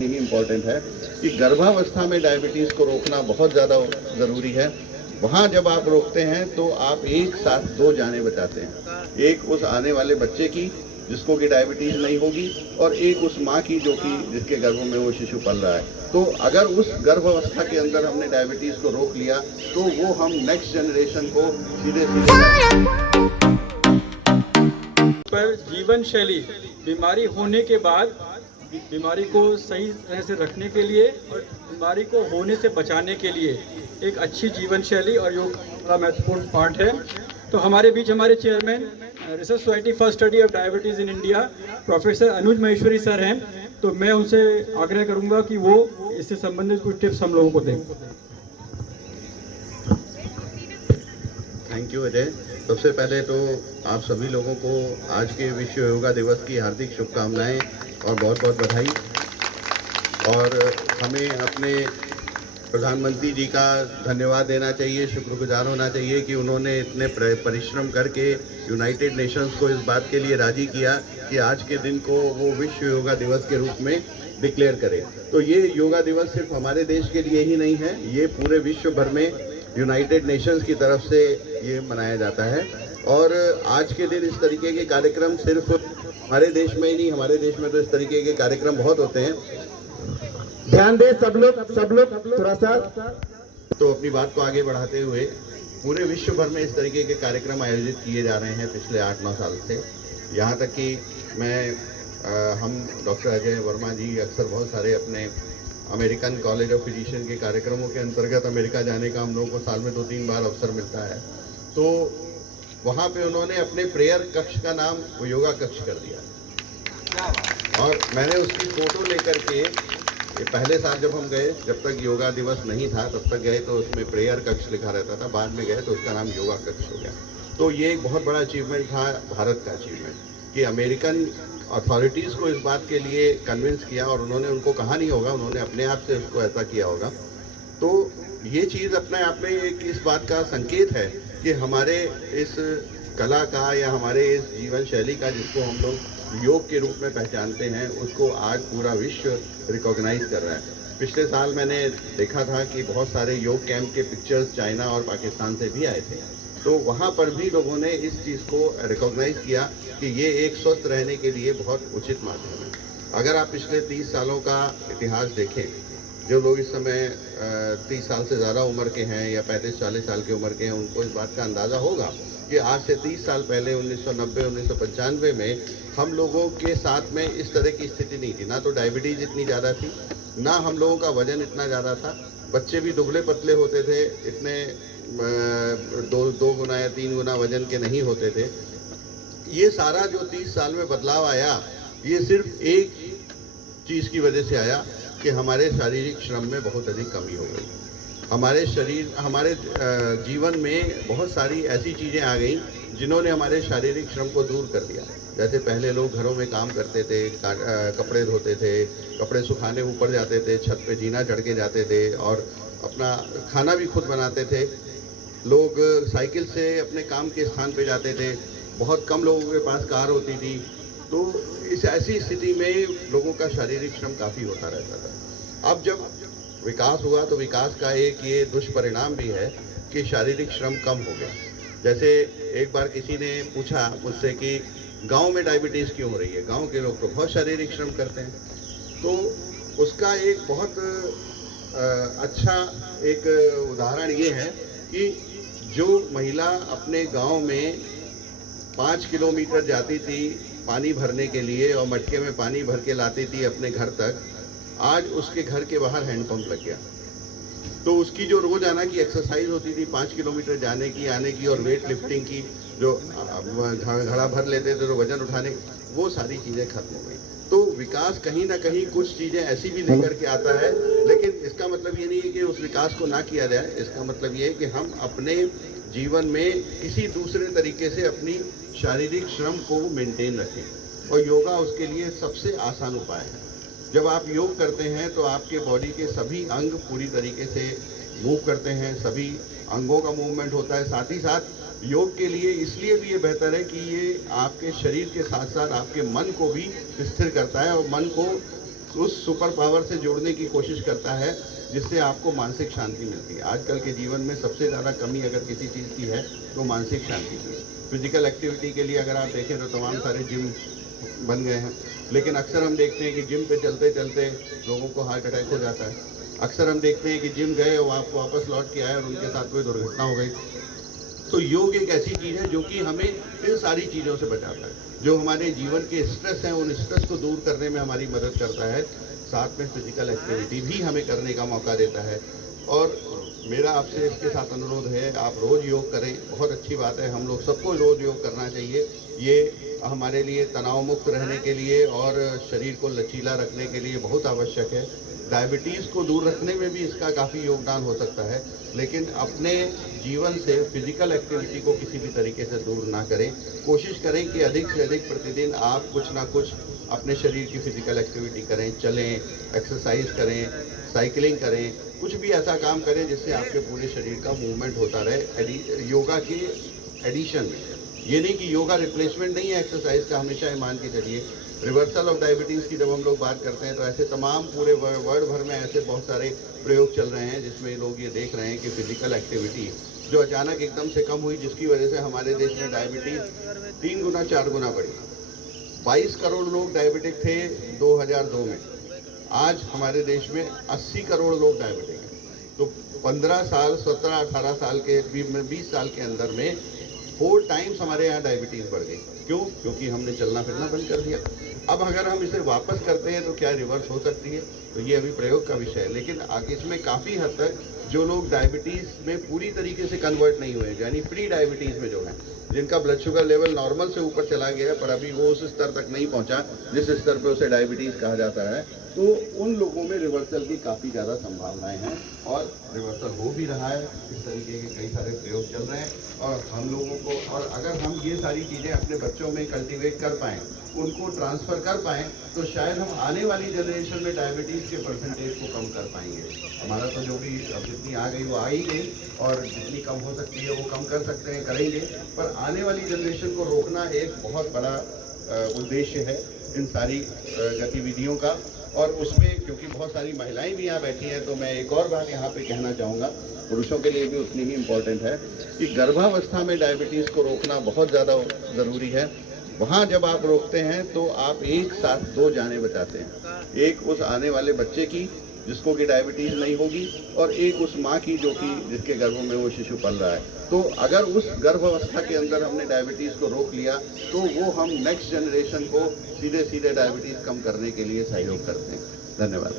यही इम्पोर्टेंट है कि गर्भावस्था में डायबिटीज़ को रोकना बहुत ज़्यादा ज़रूरी है। वहाँ जब आप रोकते हैं तो आप एक साथ दो जानें बचाते हैं, एक उस आने वाले बच्चे की जिसको कि डायबिटीज़ नहीं होगी और एक उस माँ की जो कि जिसके गर्भ में वो शिशु पल रहा है। तो अगर उस गर्भावस्था के अंदर हमने डायबिटीज़ को रोक लिया तो वो हम नेक्स्ट जनरेशन को सीधे पर जीवन शैली बीमारी होने के बाद बीमारी को सही तरह से रखने के लिए और बीमारी को होने से बचाने के लिए एक अच्छी जीवन शैली और योग बड़ा महत्वपूर्ण पार्ट है। तो हमारे बीच हमारे chairman research society for study of diabetes in India professor Anuj Maheshwari sir हैं, तो मैं उनसे आग्रह करूंगा कि वो इससे संबंधित कुछ टिप्स हम लोगों को दें। Thank you Ajay. सबसे पहले तो आप सभी लोगों को आज के विश्व योगा दिवस की हार्दिक शुभकामनाएं और बहुत बहुत बधाई। और हमें अपने प्रधानमंत्री जी का धन्यवाद देना चाहिए, शुक्रगुजार होना चाहिए कि उन्होंने इतने परिश्रम करके यूनाइटेड नेशंस को इस बात के लिए राजी किया कि आज के दिन को वो विश्व योगा दिवस के रूप में डिक्लेयर करें। तो ये योगा दिवस सिर्फ हमारे देश के लिए ही नहीं है, ये पूरे विश्व भर में यूनाइटेड नेशंस की तरफ से ये मनाया जाता है। और आज के दिन इस तरीके के कार्यक्रम सिर्फ हमारे देश में ही नहीं, हमारे देश में तो इस तरीके के कार्यक्रम बहुत होते हैं। ध्यान दे सब लोग थोड़ा सा। तो अपनी बात को आगे बढ़ाते हुए पूरे विश्व भर में इस तरीके के कार्यक्रम आयोजित किए जा रहे हैं पिछले 8-9 साल से। यहाँ तक कि हम डॉक्टर अजय वर्मा जी अक्सर बहुत सारे अपने अमेरिकन कॉलेज ऑफ फिजिशियन के कार्यक्रमों के अंतर्गत अमेरिका जाने का हम लोगों को साल में 2-3 बार अवसर मिलता है। तो वहाँ पे उन्होंने अपने प्रेयर कक्ष का नाम योगा कक्ष कर दिया और मैंने उसकी फ़ोटो लेकर के पहले साल जब हम गए, जब तक योगा दिवस नहीं था तब तक गए तो उसमें प्रेयर कक्ष लिखा रहता था, बाद में गए तो उसका नाम योगा कक्ष हो गया। तो ये एक बहुत बड़ा अचीवमेंट था, भारत का अचीवमेंट, कि अमेरिकन अथॉरिटीज़ को इस बात के लिए कन्विंस किया और उन्होंने उनको कहा नहीं होगा, उन्होंने अपने आप से उसको ऐसा किया होगा। तो ये चीज़ अपने आप में एक इस बात का संकेत है कि हमारे इस कला का या हमारे इस जीवन शैली का, जिसको हम लोग योग के रूप में पहचानते हैं, उसको आज पूरा विश्व रिकॉग्नाइज कर रहा है। पिछले साल मैंने देखा था कि बहुत सारे योग कैंप के पिक्चर्स चाइना और पाकिस्तान से भी आए थे, तो वहाँ पर भी लोगों ने इस चीज़ को रिकॉग्नाइज किया कि ये एक स्वस्थ रहने के लिए बहुत उचित माध्यम है। अगर आप पिछले 30 सालों का इतिहास देखें, जो लोग इस समय 30 साल से ज़्यादा उम्र के हैं या 35-40 साल की उम्र के हैं, उनको इस बात का अंदाज़ा होगा कि आज से 30 साल पहले 1990-1995 में हम लोगों के साथ में इस तरह की स्थिति नहीं थी। ना तो डायबिटीज़ इतनी ज़्यादा थी, ना हम लोगों का वजन इतना ज़्यादा था, बच्चे भी दुबले पतले होते थे, इतने 2 गुना या 3 गुना वजन के नहीं होते थे। ये सारा जो 30 साल में बदलाव आया, ये सिर्फ एक चीज़ की वजह से आया कि हमारे शारीरिक श्रम में बहुत अधिक कमी हो गई। हमारे जीवन में बहुत सारी ऐसी चीज़ें आ गई जिन्होंने हमारे शारीरिक श्रम को दूर कर दिया। जैसे पहले लोग घरों में काम करते थे, कपड़े धोते थे, कपड़े सुखाने ऊपर जाते थे, छत पे जीना चढ़ के जाते थे और अपना खाना भी खुद बनाते थे। लोग साइकिल से अपने काम के स्थान पे जाते थे, बहुत कम लोगों के पास कार होती थी। तो इस ऐसी स्थिति में लोगों का शारीरिक श्रम काफ़ी होता रहता था। अब जब विकास हुआ तो विकास का एक ये दुष्परिणाम भी है कि शारीरिक श्रम कम हो गया। जैसे एक बार किसी ने पूछा मुझसे कि गांव में डायबिटीज़ क्यों हो रही है, गांव के लोग तो बहुत शारीरिक श्रम करते हैं। तो उसका एक बहुत अच्छा एक उदाहरण ये है कि जो महिला अपने गांव में 5 किलोमीटर जाती थी पानी भरने के लिए और मटके में पानी भर के लाती थी अपने घर तक, आज उसके घर के बाहर हैंडपंप लग गया। तो उसकी जो रोजाना की एक्सरसाइज होती थी 5 किलोमीटर जाने की, आने की और वेट लिफ्टिंग की, जो घड़ा भर लेते थे तो वजन उठाने, वो सारी चीज़ें खत्म हो गई। तो विकास कहीं ना कहीं कुछ चीज़ें ऐसी भी लेकर के आता है, लेकिन इसका मतलब ये नहीं है कि उस विकास को ना किया जाए। इसका मतलब ये है कि हम अपने जीवन में किसी दूसरे तरीके से अपनी शारीरिक श्रम को मेंटेन रखें, और योगा उसके लिए सबसे आसान उपाय है। जब आप योग करते हैं तो आपके बॉडी के सभी अंग पूरी तरीके से मूव करते हैं, सभी अंगों का मूवमेंट होता है। साथ ही साथ योग के लिए इसलिए भी ये बेहतर है कि ये आपके शरीर के साथ साथ आपके मन को भी स्थिर करता है और मन को उस सुपर पावर से जोड़ने की कोशिश करता है जिससे आपको मानसिक शांति मिलती है। आजकल के जीवन में सबसे ज़्यादा कमी अगर किसी चीज़ की है तो मानसिक शांति की है। फिजिकल एक्टिविटी के लिए अगर आप देखें तो तमाम सारे जिम बन गए हैं, लेकिन अक्सर हम देखते हैं कि जिम पे चलते चलते लोगों को हार्ट अटैक हो जाता है। अक्सर हम देखते हैं कि जिम गए और आप वापस लौट के आए और उनके साथ कोई दुर्घटना हो गई। तो योग एक ऐसी चीज़ है जो कि हमें इन सारी चीज़ों से बचाता है, जो हमारे जीवन के स्ट्रेस हैं उन स्ट्रेस को दूर करने में हमारी मदद करता है। साथ में फिजिकल एक्टिविटी भी हमें करने का मौका देता है। और मेरा आपसे इसके साथ अनुरोध है, आप रोज़ योग करें। बहुत अच्छी बात है, हम लोग सबको रोज़ योग करना चाहिए। ये हमारे लिए तनाव मुक्त रहने के लिए और शरीर को लचीला रखने के लिए बहुत आवश्यक है। डायबिटीज़ को दूर रखने में भी इसका काफ़ी योगदान हो सकता है, लेकिन अपने जीवन से फिजिकल एक्टिविटी को किसी भी तरीके से दूर ना करें। कोशिश करें कि अधिक से अधिक प्रतिदिन आप कुछ ना कुछ अपने शरीर की फिजिकल एक्टिविटी करें, चलें, एक्सरसाइज करें, साइकिलिंग करें, कुछ भी ऐसा काम करें जिससे आपके पूरे शरीर का मूवमेंट होता रहे योगा के एडिशन में। ये नहीं कि योगा रिप्लेसमेंट नहीं है एक्सरसाइज का, हमेशा ईमान के चलिए। रिवर्सल ऑफ डायबिटीज़ की जब हम लोग बात करते हैं तो ऐसे तमाम पूरे वर्ल्ड भर में ऐसे बहुत सारे प्रयोग चल रहे हैं जिसमें लोग ये देख रहे हैं कि फिजिकल एक्टिविटी जो अचानक एकदम से कम हुई, जिसकी वजह से हमारे देश में डायबिटीज़ 3 गुना 4 गुना बढ़ी। 22 करोड़ लोग डायबिटिक थे 2002 में, आज हमारे देश में 80 करोड़ लोग डायबिटिक हैं। तो 15 साल 17-18 साल के 20 साल के अंदर में 4 टाइम्स हमारे यहाँ डायबिटीज़ बढ़ गई। क्यों? क्योंकि हमने चलना फिरना बंद कर दिया। अब अगर हम इसे वापस करते हैं तो क्या रिवर्स हो सकती है? तो ये अभी प्रयोग का विषय है, लेकिन इसमें काफ़ी हद तक जो लोग डायबिटीज़ में पूरी तरीके से कन्वर्ट नहीं हुए, यानी प्री डायबिटीज़ में जो हैं, जिनका ब्लड शुगर लेवल नॉर्मल से ऊपर चला गया पर अभी वो उस स्तर तक नहीं पहुंचा जिस स्तर पे उसे डायबिटीज़ कहा जाता है, तो उन लोगों में रिवर्सल की काफ़ी ज़्यादा संभावनाएं हैं और रिवर्सल हो भी रहा है। इस तरीके के कई सारे प्रयोग चल रहे हैं और हम लोगों को, और अगर हम ये सारी चीज़ें अपने बच्चों में कल्टिवेट कर पाएँ, उनको ट्रांसफ़र कर पाएँ, तो शायद हम आने वाली जनरेशन में डायबिटीज़ के परसेंटेज को कम कर पाएंगे। हमारा तो जो भी अब जितनी आ गई वो आ ही गई, और जितनी कम हो सकती है वो कम कर सकते हैं, करेंगे। पर आने वाली जनरेशन को रोकना एक बहुत बड़ा उद्देश्य है इन सारी गतिविधियों का। और उसमें क्योंकि बहुत सारी महिलाएं भी यहाँ बैठी हैं, तो मैं एक और बात यहाँ पे कहना चाहूँगा, पुरुषों के लिए भी उतनी ही इम्पोर्टेंट है कि गर्भावस्था में डायबिटीज़ को रोकना बहुत ज़्यादा ज़रूरी है। वहाँ जब आप रोकते हैं तो आप एक साथ 2 जानें बचाते हैं, एक उस आने वाले बच्चे की जिसको कि डायबिटीज़ नहीं होगी, और एक उस माँ की जो कि जिसके गर्भ में वो शिशु पल रहा है। तो अगर उस गर्भावस्था के अंदर हमने डायबिटीज़ को रोक लिया तो वो हम नेक्स्ट जनरेशन को सीधे सीधे डायबिटीज़ कम करने के लिए सहयोग करते हैं। धन्यवाद।